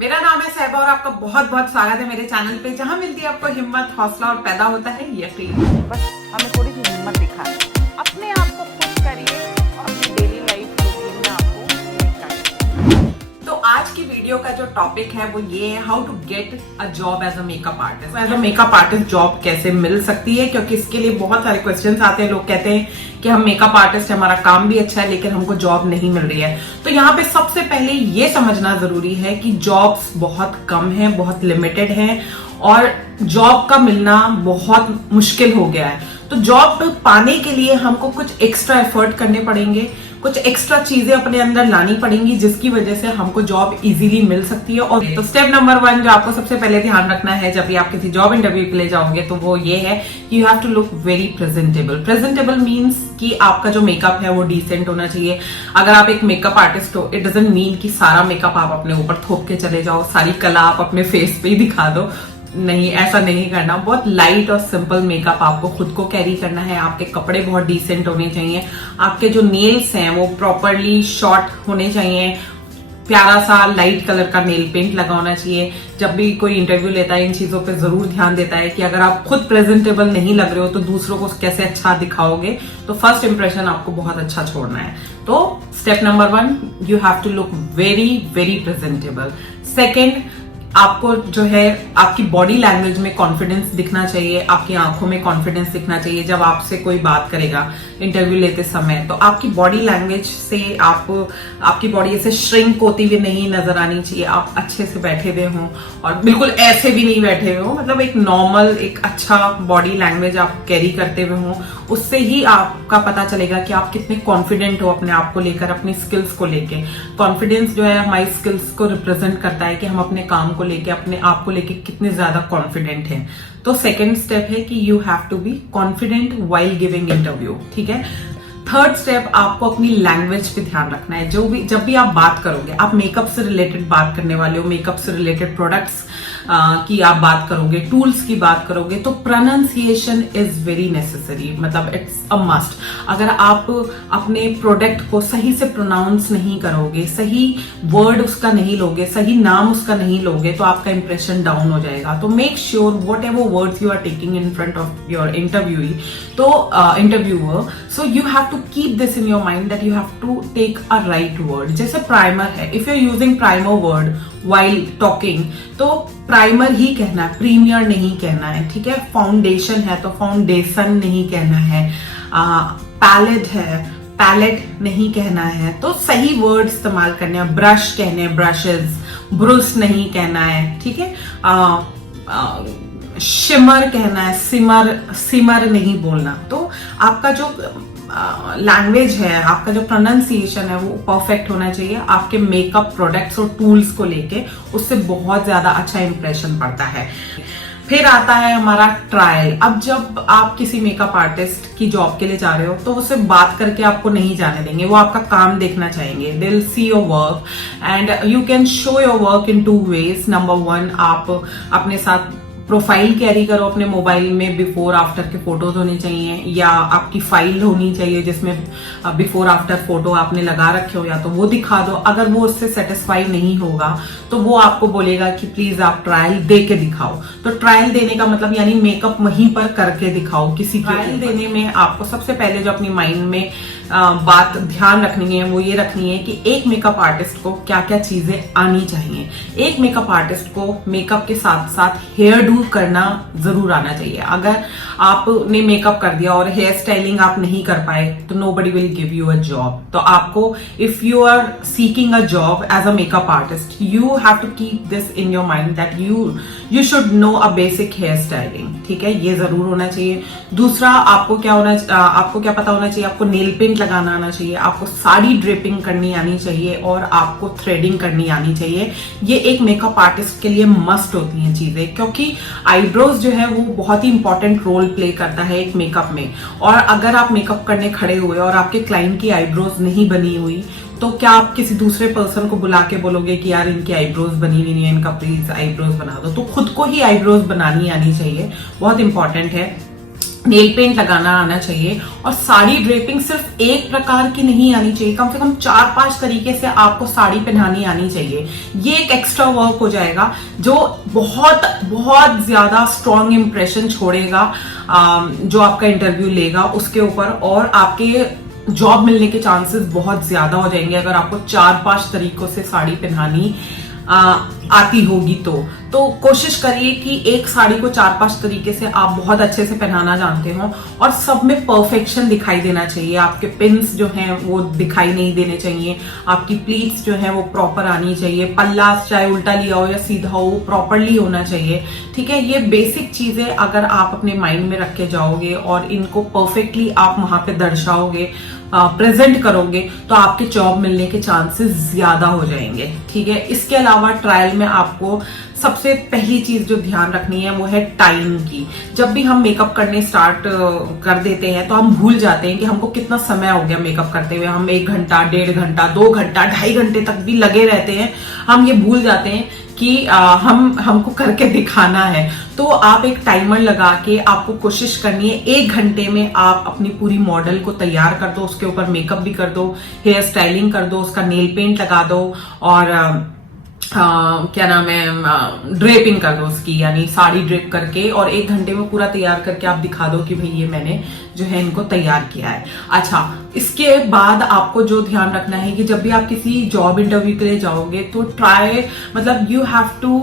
मेरा नाम है सहबा और आपका बहुत बहुत स्वागत है मेरे चैनल पे, जहां मिलती है आपको हिम्मत, हौसला और पैदा होता है यकीन। बस हमें थोड़ी सी हिम्मत दिखाएं, अपने आप को खुश करिए और अपनी डेली लाइफ रूटीन में आपको दिखाएं। तो आज की वीडियो का जो टॉपिक है वो ये है, how to get a job as a makeup artist. As a makeup artist job कैसे मिल सकती है, क्योंकि इसके लिए बहुत सारे क्वेश्चंस आते हैं। लोग कहते हैं कि हम मेकअप आर्टिस्ट है, हमारा काम भी अच्छा है, लेकिन हमको जॉब नहीं मिल रही है। तो यहाँ पे सबसे पहले ये समझना जरूरी है कि जॉब्स बहुत कम है, बहुत लिमिटेड है और जॉब का मिलना बहुत मुश्किल हो गया है। तो जॉब पाने के लिए हमको कुछ एक्स्ट्रा एफर्ट करने पड़ेंगे, कुछ एक्स्ट्रा चीजें अपने अंदर लानी पड़ेंगी, जिसकी वजह से हमको जॉब इजीली मिल सकती है। और तो स्टेप नंबर 1 जो आपको सबसे पहले ध्यान रखना है जब भी आप किसी जॉब इंटरव्यू के लिए जाओगे, तो वो ये है कि you have to look very presentable. Presentable means कि आपका जो मेकअप है वो डिसेंट होना चाहिए। अगर आप एक मेकअप आर्टिस्ट हो, इट डजंट मीन कि सारा मेकअप आप अपने ऊपर थोप के चले जाओ, सारी कला आप अपने फेस पे ही दिखा दो। नहीं, ऐसा नहीं करना। बहुत लाइट और सिंपल मेकअप आपको खुद को कैरी करना है। आपके कपड़े बहुत डिसेंट होने चाहिए, आपके जो नेल्स हैं वो प्रॉपरली शॉर्ट होने चाहिए, प्यारा सा लाइट कलर का नेल पेंट लगा होना चाहिए। जब भी कोई इंटरव्यू लेता है इन चीजों पे जरूर ध्यान देता है कि अगर आप खुद प्रेजेंटेबल नहीं लग रहे हो तो दूसरों को कैसे अच्छा दिखाओगे। तो फर्स्ट इंप्रेशन आपको बहुत अच्छा छोड़ना है। तो step number 1, you have to look very very presentable. Second, आपको जो है आपकी बॉडी लैंग्वेज में कॉन्फिडेंस दिखना चाहिए, आपकी आंखों में कॉन्फिडेंस दिखना चाहिए। जब आपसे कोई बात करेगा इंटरव्यू लेते समय, तो आपकी बॉडी लैंग्वेज से आपकी बॉडी ऐसे श्रिंक होती हुई नहीं नजर आनी चाहिए। आप अच्छे से बैठे हुए हों और बिल्कुल ऐसे भी नहीं बैठे हुए हो, मतलब एक नॉर्मल, एक अच्छा बॉडी लैंग्वेज आप कैरी करते हुए हों। उससे ही आपका पता चलेगा कि आप कितने कॉन्फिडेंट हो अपने आप को लेकर, अपनी स्किल्स को लेकर। कॉन्फिडेंस जो है हमारी स्किल्स को रिप्रेजेंट करता है कि हम अपने काम को लेके, अपने आप को लेके कितने ज्यादा कॉन्फिडेंट हैं। तो सेकंड स्टेप है कि you have to be confident while giving interview. ठीक है। थर्ड स्टेप, आपको अपनी लैंग्वेज पे ध्यान रखना है। जब भी आप बात करोगे, आप मेकअप से रिलेटेड बात करने वाले हो, मेकअप से रिलेटेड प्रोडक्ट्स की आप बात करोगे, टूल्स की बात करोगे, तो प्रोनाउंसिएशन इज वेरी नेसेसरी, मतलब इट्स अ मस्ट। अगर आप अपने प्रोडक्ट को सही से प्रोनाउंस नहीं करोगे, सही वर्ड उसका नहीं लोगे, सही नाम उसका नहीं लोगे, तो आपका इंप्रेशन डाउन हो जाएगा। तो make sure whatever words you are taking in front of your interviewee, तो interviewer, so you have to keep this in your mind that you have to take a right word. जैसे primer है, if you are using primer word while talking, तो primer ही कहना है, premiere नहीं कहना है। ठीक है। फाउंडेशन है तो फाउंडेशन नहीं कहना है। पैलेट है, पैलेट नहीं कहना है। तो सही वर्ड इस्तेमाल करने हैं। ब्रश कहने हैं, ब्रशेस, ब्रुश नहीं कहना है। ठीक है। शिमर कहना है, सिमर नहीं बोलना। तो आपका जो लैंग्वेज है, आपका जो प्रोनाउंसिएशन है वो परफेक्ट होना चाहिए। आपके मेकअप प्रोडक्ट्स और टूल्स को लेके उससे बहुत ज्यादा अच्छा इंप्रेशन पड़ता है। फिर आता है हमारा ट्रायल। अब जब आप किसी मेकअप आर्टिस्ट की जॉब के लिए जा रहे हो, तो उससे बात करके आपको नहीं जाने देंगे, वो आपका काम देखना चाहेंगे। They will see your work and you can show your work in 2 ways। Number 1, आप अपने साथ प्रोफाइल कैरी करो अपने मोबाइल में, बिफोर आफ्टर के फोटोज होनी चाहिए, या आपकी फाइल होनी चाहिए जिसमें बिफोर आफ्टर फोटो आपने लगा रखे हो, या तो वो दिखा दो। अगर वो उससे सेटिस्फाई नहीं होगा तो वो आपको बोलेगा कि प्लीज आप ट्रायल दे के दिखाओ। तो ट्रायल देने का मतलब यानी मेकअप वहीं पर करके दिखाओ किसी के। ट्रायल देने में आपको सबसे पहले जो अपनी माइंड में बात ध्यान रखनी है वो ये रखनी है कि एक मेकअप आर्टिस्ट को क्या क्या चीजें आनी चाहिए। एक मेकअप आर्टिस्ट को मेकअप के साथ साथ हेयर डू करना जरूर आना चाहिए। अगर आपने मेकअप कर दिया और हेयर स्टाइलिंग आप नहीं कर पाए, तो nobody will give you a job. तो आपको, if you are seeking a job as a makeup artist, you have to keep this in your mind that you should know a basic hair styling. ठीक है, ये जरूर होना चाहिए। दूसरा, आपको क्या पता होना चाहिए, आपको नेल पेंट लगाना आना चाहिए, आपको साड़ी ड्रेपिंग करनी आनी चाहिए और आपको थ्रेडिंग करनी आनी चाहिए। ये एक मेकअप आर्टिस्ट के लिए मस्ट होती हैं चीजें, क्योंकि आईब्रोज जो है वो बहुत ही इंपॉर्टेंट रोल प्ले करता है एक मेकअप में। और अगर आप मेकअप करने खड़े हुए और आपके क्लाइंट की आईब्रोज नहीं बनी हुई, तो क्या आप किसी दूसरे पर्सन को बुला के बोलोगे कि यार इनकी आईब्रोज बनी हुई नहीं है, इनका प्लीज आईब्रोज बना दो। तो खुद को ही आईब्रोज बनानी आनी चाहिए, बहुत इंपॉर्टेंट है। नेल पेंट लगाना आना चाहिए, और साड़ी ड्रेपिंग सिर्फ एक प्रकार की नहीं आनी चाहिए, कम से कम 4-5 तरीके से आपको साड़ी पहनानी आनी चाहिए। ये एक एक्स्ट्रा वर्क हो जाएगा जो बहुत बहुत ज्यादा स्ट्रॉन्ग इंप्रेशन छोड़ेगा जो आपका इंटरव्यू लेगा उसके ऊपर, और आपके जॉब मिलने के चांसेस बहुत ज्यादा हो जाएंगे अगर आपको 4-5 तरीकों से साड़ी पहनानी आती होगी। तो कोशिश करिए कि एक साड़ी को 4-5 तरीके से आप बहुत अच्छे से पहनाना जानते हो, और सब में परफेक्शन दिखाई देना चाहिए। आपके पिन्स जो हैं वो दिखाई नहीं देने चाहिए, आपकी प्लीट्स जो है वो प्रॉपर आनी चाहिए, पल्ला चाहे उल्टा लिया हो या सीधा हो वो प्रॉपरली होना चाहिए। ठीक है, ये बेसिक चीजें अगर आप अपने माइंड में रख के जाओगे और इनको परफेक्टली आप वहां पे दर्शाओगे, प्रेजेंट करोगे, तो आपके जॉब मिलने के चांसेस ज्यादा हो जाएंगे। ठीक है, इसके अलावा ट्रायल में आपको सबसे पहली चीज जो ध्यान रखनी है वो है टाइम की। जब भी हम मेकअप करने स्टार्ट कर देते हैं तो हम भूल जाते हैं कि हमको कितना समय हो गया मेकअप करते हुए। हम 1 घंटा, 1.5 घंटा, 2 घंटा, 2.5 घंटे तक भी लगे रहते हैं। हम ये भूल जाते हैं कि हमको करके दिखाना है। तो आप एक टाइमर लगा के आपको कोशिश करनी है 1 घंटे में आप अपनी पूरी मॉडल को तैयार कर दो, उसके ऊपर मेकअप भी कर दो, हेयर स्टाइलिंग कर दो, उसका नेल पेंट लगा दो, और क्या नाम है, ड्रेपिंग कर दो उसकी, यानी साड़ी ड्रेप करके, और 1 घंटे में पूरा तैयार करके आप दिखा दो कि भाई ये मैंने जो है इनको तैयार किया है। अच्छा, इसके बाद आपको जो ध्यान रखना है कि जब भी आप किसी जॉब इंटरव्यू के लिए जाओगे तो मतलब you have to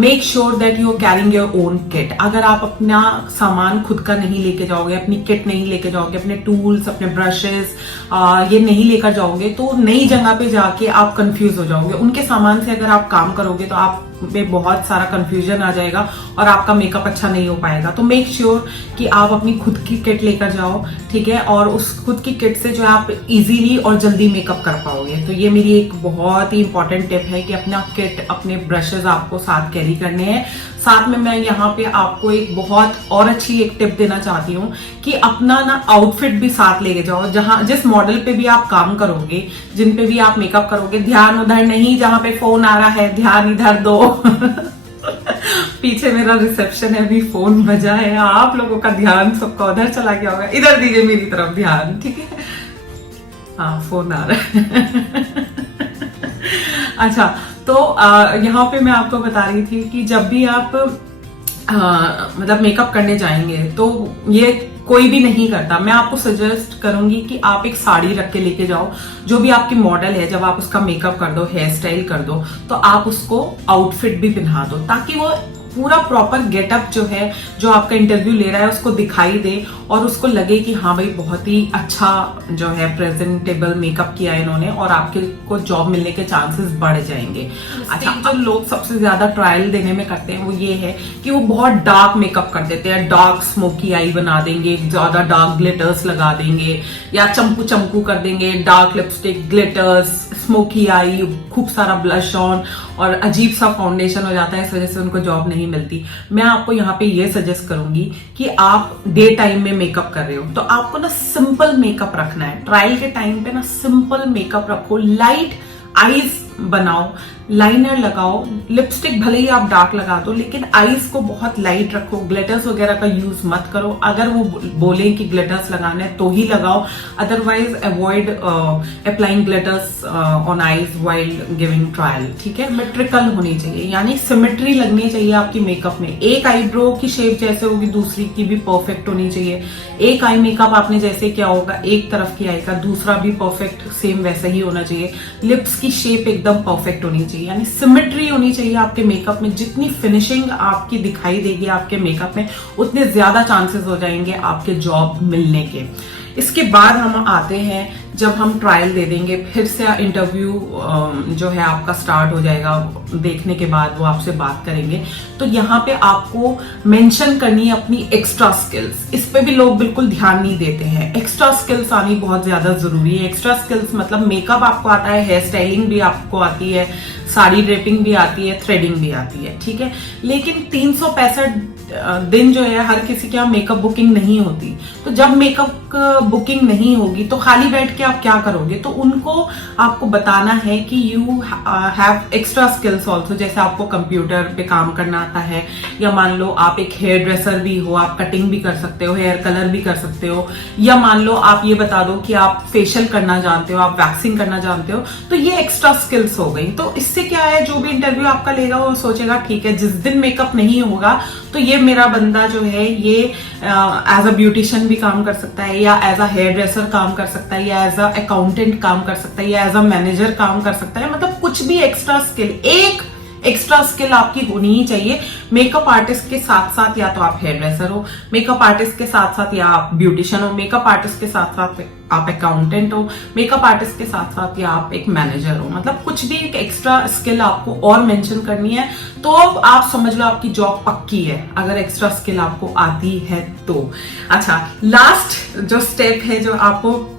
make sure that you are carrying your own kit. अगर आप अपना सामान खुद का नहीं लेके जाओगे, अपनी किट नहीं लेके जाओगे, अपने टूल्स, अपने ब्रशेस ये नहीं लेकर जाओगे, तो नई जगह पे जाके आप कंफ्यूज हो जाओगे। उनके सामान से अगर आप काम करोगे तो आप में बहुत सारा कंफ्यूजन आ जाएगा और आपका मेकअप अच्छा नहीं हो पाएगा। तो मेक श्योर कि आप अपनी खुद की किट लेकर जाओ, ठीक है, और उस खुद की किट से जो आप इजीली और जल्दी मेकअप कर पाओगे। तो ये मेरी एक बहुत ही इंपॉर्टेंट टिप है कि अपना किट, अपने ब्रशेस आपको साथ कैरी करने हैं। साथ में मैं यहाँ पे आपको एक बहुत और अच्छी एक टिप देना चाहती हूँ कि अपना ना आउटफिट भी साथ लेके जाओ। जिस मॉडल पे भी आप काम करोगे, जिन पे भी आप मेकअप करोगे, ध्यान उधर नहीं जहां पे फोन आ रहा है, ध्यान इधर दो। पीछे मेरा रिसेप्शन है, अभी फोन बजा है, आप लोगों का ध्यान सबका उधर चला गया होगा, इधर दीजिए मेरी तरफ ध्यान, ठीक है। हाँ, फोन आ रहा है। अच्छा, तो यहाँ पे मैं आपको बता रही थी कि जब भी आप मतलब मेकअप करने जाएंगे तो ये कोई भी नहीं करता। मैं आपको सजेस्ट करूंगी कि आप एक साड़ी रख के लेके जाओ। जो भी आपकी मॉडल है, जब आप उसका मेकअप कर दो, हेयर स्टाइल कर दो, तो आप उसको आउटफिट भी पहना दो, ताकि वो पूरा प्रॉपर गेटअप जो है, जो आपका इंटरव्यू ले रहा है, उसको दिखाई दे और उसको लगे कि हाँ भाई बहुत ही अच्छा जो है प्रेजेंटेबल मेकअप किया है इन्होंने, और आपके को जॉब मिलने के चांसेस बढ़ जाएंगे। अच्छा, जो लोग सबसे ज्यादा ट्रायल देने में करते हैं वो ये है कि वो बहुत डार्क मेकअप कर देते हैं, डार्क स्मोकी आई बना देंगे, ज्यादा डार्क ग्लिटर्स लगा देंगे, या चंपू चंपू कर देंगे, डार्क लिपस्टिक, ग्लिटर्स, स्मोकी आई, खूब सारा ब्लश ऑन, और अजीब सा फाउंडेशन हो जाता है, इस वजह से उनको जॉब नहीं मिलती। मैं आपको यहाँ पे ये सजेस्ट करूंगी कि आप डे टाइम में मेकअप कर रहे हो तो आपको ना सिंपल मेकअप रखना है। ट्रायल के टाइम पे ना सिंपल मेकअप रखो, लाइट आईज बनाओ, लाइनर लगाओ, लिपस्टिक भले ही आप डार्क लगा दो लेकिन आईज को बहुत लाइट रखो, ग्लिटर्स वगैरह का यूज मत करो। अगर वो बोले कि ग्लिटर्स लगाना है तो ही लगाओ, otherwise avoid applying glitters on eyes while giving trial, ठीक है। सिमेट्रिकल होनी चाहिए, यानी सिमेट्री लगनी चाहिए आपकी मेकअप में। एक आईब्रो की शेप जैसे होगी दूसरी की भी परफेक्ट होनी चाहिए। एक आई मेकअप आपने जैसे किया होगा एक तरफ की आई का, दूसरा भी परफेक्ट सेम वैसा ही होना चाहिए। लिप्स की शेप एकदम परफेक्ट होनी चाहिए, यानी सिमेट्री होनी चाहिए आपके मेकअप में। जितनी फिनिशिंग आपकी दिखाई देगी आपके मेकअप में, उतने ज्यादा चांसेस हो जाएंगे आपके जॉब मिलने के। इसके बाद हम आते हैं, जब हम ट्रायल दे देंगे, फिर से इंटरव्यू जो है आपका स्टार्ट हो जाएगा। देखने के बाद वो आपसे बात करेंगे, तो यहाँ पे आपको मेंशन करनी है अपनी एक्स्ट्रा स्किल्स। इस पे भी लोग बिल्कुल ध्यान नहीं देते हैं। एक्स्ट्रा स्किल्स आनी बहुत ज्यादा जरूरी है। एक्स्ट्रा स्किल्स मतलब मेकअप आपको आता है, हेयर स्टाइलिंग भी आपको आती है, साड़ी ड्रेपिंग भी आती है, थ्रेडिंग भी आती है, ठीक है। लेकिन 365 दिन जो है हर किसी के यहाँ मेकअप बुकिंग नहीं होती। तो जब मेकअप बुकिंग नहीं होगी तो खाली बैठ के आप क्या करोगे, तो उनको आपको बताना है कि you have extra skills also. जैसे आपको कंप्यूटर पे काम करना आता है, या मान लो आप एक हेयर ड्रेसर भी हो, आप कटिंग भी कर सकते हो, हेयर कलर भी कर सकते हो, या मान लो आप ये बता दो कि आप फेशियल करना जानते हो, आप वैक्सिंग करना जानते हो, तो ये एक्स्ट्रा स्किल्स हो गई। तो इससे क्या है, जो भी इंटरव्यू आपका लेगा वो सोचेगा ठीक है, जिस दिन मेकअप नहीं होगा तो ये मेरा बंदा जो है ये एज अ ब्यूटिशियन भी काम कर सकता है, या एज अ हेयर ड्रेसर काम कर सकता है, या एज अ अकाउंटेंट काम कर सकता है, या एज अ मैनेजर काम कर सकता है। मतलब कुछ भी एक्स्ट्रा स्किल, एक एक्स्ट्रा स्किल आपकी होनी ही चाहिए। मेकअप आर्टिस्ट के साथ साथ या तो आप हेयर ड्रेसर हो, मेकअप आर्टिस्ट के साथ साथ या आप ब्यूटिशियन हो, मेकअप आर्टिस्ट के साथ साथ आप अकाउंटेंट हो, मेकअप आर्टिस्ट के साथ साथ या आप एक मैनेजर हो। मतलब कुछ भी एक एक्स्ट्रा स्किल आपको और मेंशन करनी है, तो आप समझ लो आपकी जॉब पक्की है, अगर एक्स्ट्रा स्किल आपको आती है तो। अच्छा, लास्ट जो स्टेप है जो आपको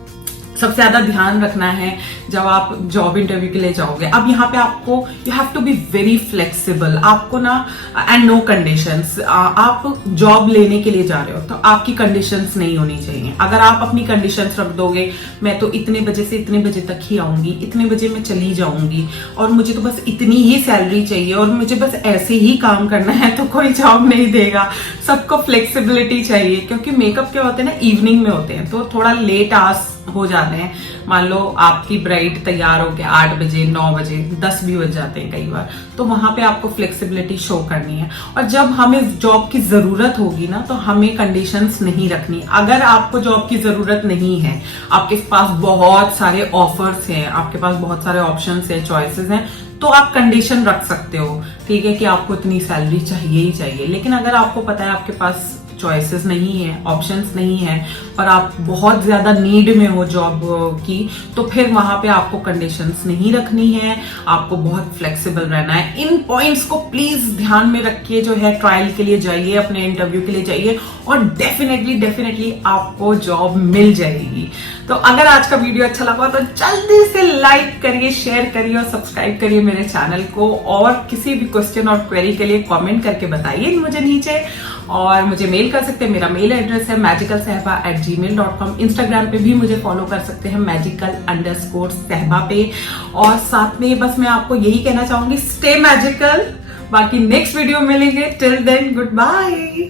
सबसे ज्यादा ध्यान रखना है जब आप जॉब इंटरव्यू के लिए जाओगे, अब यहाँ पे आपको you have to be very flexible. आपको ना एंड नो कंडीशंस, आप जॉब लेने के लिए जा रहे हो तो आपकी कंडीशंस नहीं होनी चाहिए। अगर आप अपनी कंडीशंस रख दोगे, मैं तो इतने बजे से इतने बजे तक ही आऊंगी, इतने बजे मैं चली जाऊंगी, और मुझे तो बस इतनी ही सैलरी चाहिए, और मुझे बस ऐसे ही काम करना है, तो कोई जॉब नहीं देगा। सबको फ्लेक्सिबिलिटी चाहिए, क्योंकि मेकअप क्या होते हैं ना, इवनिंग में होते हैं, तो थोड़ा लेट आवर्स हो जाते हैं। मान लो आपकी ब्राइड तैयार हो के 8 बजे, 9 बजे, 10 भी बज जाते हैं कई बार, तो वहां पे आपको फ्लेक्सिबिलिटी शो करनी है। और जब हमें जॉब की जरूरत होगी ना, तो हमें कंडीशंस नहीं रखनी। अगर आपको जॉब की जरूरत नहीं है, आपके पास बहुत सारे ऑफर्स हैं, आपके पास बहुत सारे ऑप्शंस हैं, चॉइसेस हैं, तो आप कंडीशन रख सकते हो, ठीक है, कि आपको इतनी सैलरी चाहिए ही चाहिए। लेकिन अगर आपको पता है आपके पास चॉइसेस नहीं है, ऑप्शंस नहीं है, और आप बहुत ज्यादा नीड में हो जॉब की, तो फिर वहां पे आपको कंडीशंस नहीं रखनी है, आपको बहुत फ्लेक्सिबल रहना है। इन पॉइंट्स को प्लीज ध्यान में रखिए। जो है ट्रायल के लिए जाइए, अपने इंटरव्यू के लिए जाइए, और डेफिनेटली आपको जॉब मिल जाएगी। तो अगर आज का वीडियो अच्छा लगा तो जल्दी से लाइक करिए, शेयर करिए और सब्सक्राइब करिए मेरे चैनल को। और किसी भी क्वेश्चन और क्वेरी के लिए कमेंट करके बताइए मुझे नीचे, और मुझे मेल कर सकते हैं। मेरा मेल एड्रेस है magicalsehba@gmail.com। इंस्टाग्राम पे भी मुझे फॉलो कर सकते हैं magical_sehba पे। और साथ में बस मैं आपको यही कहना चाहूंगी, स्टे मैजिकल। बाकी नेक्स्ट वीडियो मिलेंगे, टिल देन गुड बाय।